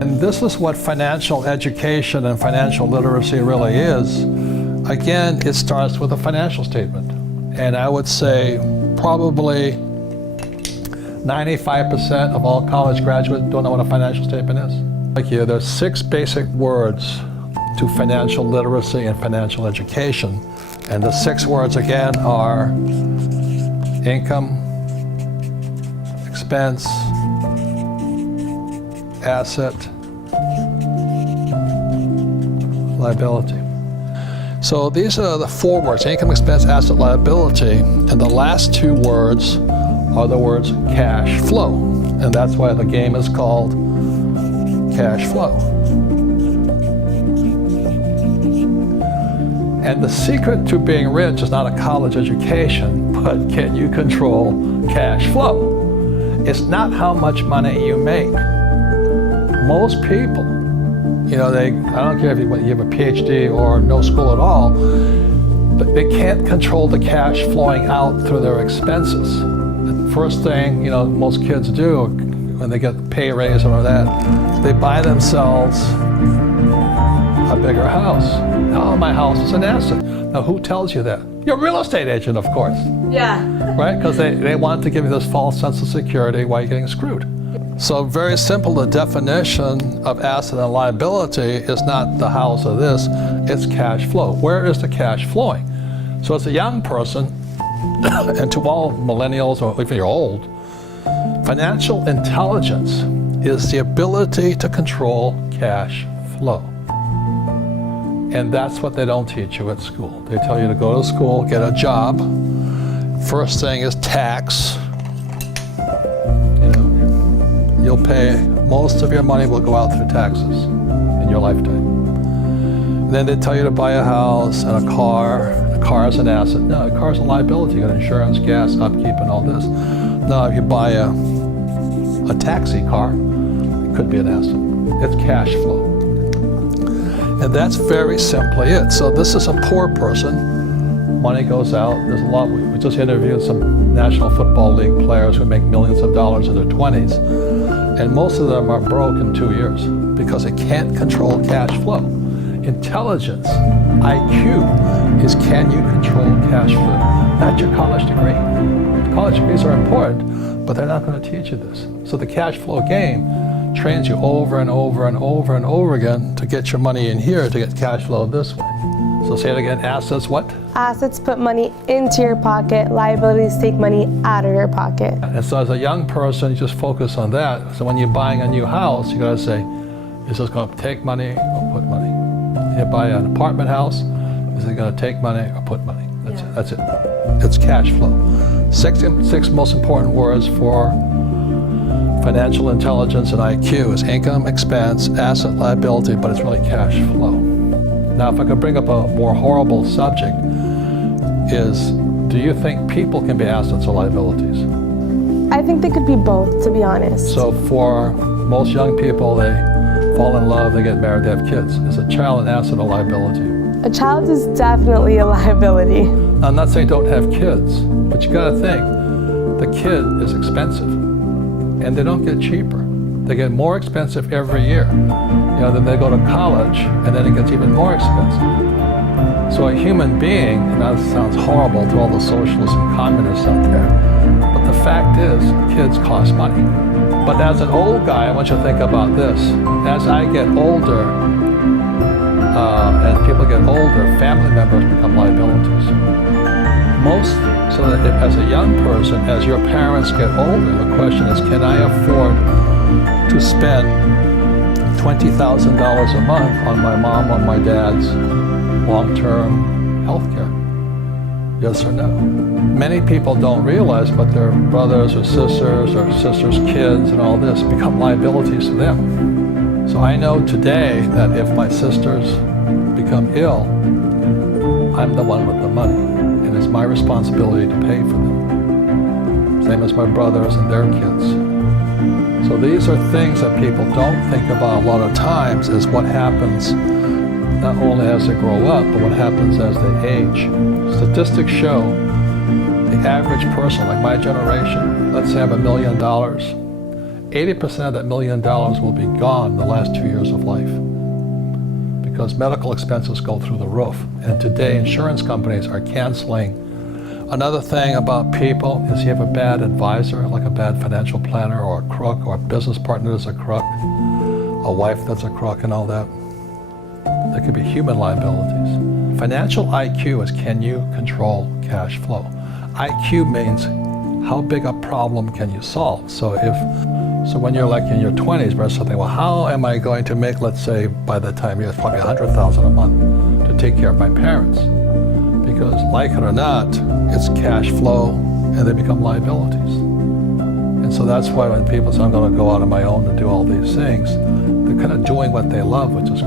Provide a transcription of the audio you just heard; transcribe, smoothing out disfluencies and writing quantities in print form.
And this is what financial education and financial literacy really is. Again, it starts with a financial statement. And I would say probably 95% of all college graduates don't know what a financial statement is. Like you, there's 6 basic words to financial literacy and financial education. And the 6 words again are income, expense, asset, liability. So these are the 4 words: income, expense, asset, liability. And the last 2 words are the words cash flow. And that's why the game is called cash flow. And the secret to being rich is not a college education, but can you control cash flow? It's not how much money you make. Most people, I don't care if you have a PhD or no school at all, but they can't control the cash flowing out through their expenses. The first thing, most kids do when they get pay raise or that, they buy themselves a bigger house. Oh, my house is an asset. Now, who tells you that? Your real estate agent, of course. Yeah. Right? Because they want to give you this false sense of security while you're getting screwed. So very simple, the definition of asset and liability is not the house or this, it's cash flow. Where is the cash flowing? So as a young person, and to all millennials or if you're old, financial intelligence is the ability to control cash flow. And that's what they don't teach you at school. They tell you to go to school, get a job. First thing is tax. You'll pay, most of your money will go out through taxes in your lifetime. And then they tell you to buy a house and a car. A car is an asset. No, a car is a liability. You got insurance, gas, upkeep, and all this. Now, if you buy a taxi car, it could be an asset. It's cash flow. And that's very simply it. So this is a poor person. Money goes out. There's a lot. We just interviewed some National Football League players who make millions of dollars in their 20s. And most of them are broke in 2 years because they can't control cash flow. Intelligence, IQ, is can you control cash flow? Not your college degree. College degrees are important, but they're not going to teach you this. So the cash flow game trains you over and over and over and over again to get your money in here to get cash flow this way. So say it again, assets what? Assets put money into your pocket, liabilities take money out of your pocket. And so as a young person, you just focus on that. So when you're buying a new house, you gotta say, is this gonna take money or put money? You buy an apartment house, is it gonna take money or put money? That's it. It's cash flow. Six most important words for financial intelligence and IQ is income, expense, asset, liability, but it's really cash flow. Now, if I could bring up a more horrible subject, is do you think people can be assets or liabilities? I think they could be both, to be honest. So for most young people, they fall in love, they get married, they have kids. Is a child an asset or liability? A child is definitely a liability. Now, I'm not saying don't have kids, but you gotta think, the kid is expensive, and they don't get cheaper. They get more expensive every year. Then they go to college, and then it gets even more expensive. So a human being, and that sounds horrible to all the socialists and communists out there, but the fact is, kids cost money. But as an old guy, I want you to think about this. As I get older, and people get older, family members become liabilities. So that as a young person, as your parents get older, the question is, can I afford to spend $20,000 a month on my mom or my dad's long-term health care? Yes or no? Many people don't realize, but their brothers or sisters' kids and all this become liabilities to them. So I know today that if my sisters become ill, I'm the one with the money, and it's my responsibility to pay for them. Same as my brothers and their kids. So these are things that people don't think about a lot of times, is what happens not only as they grow up, but what happens as they age. Statistics show the average person, like my generation, let's say I have $1 million, 80% of that $1 million will be gone the last 2 years of life because medical expenses go through the roof. And today, insurance companies are canceling. Another thing about people is you have a bad advisor, like a bad financial planner or a crook or a business partner that's a crook, a wife that's a crook and all that. There could be human liabilities. Financial IQ is, can you control cash flow? IQ means how big a problem can you solve? So when you're like in your 20s, you're something, well, how am I going to make, let's say, by the time you're probably $100,000 a month to take care of my parents? Because like it or not, it's cash flow and they become liabilities. And so that's why when people say, I'm going to go out on my own and do all these things, they're kind of doing what they love, which is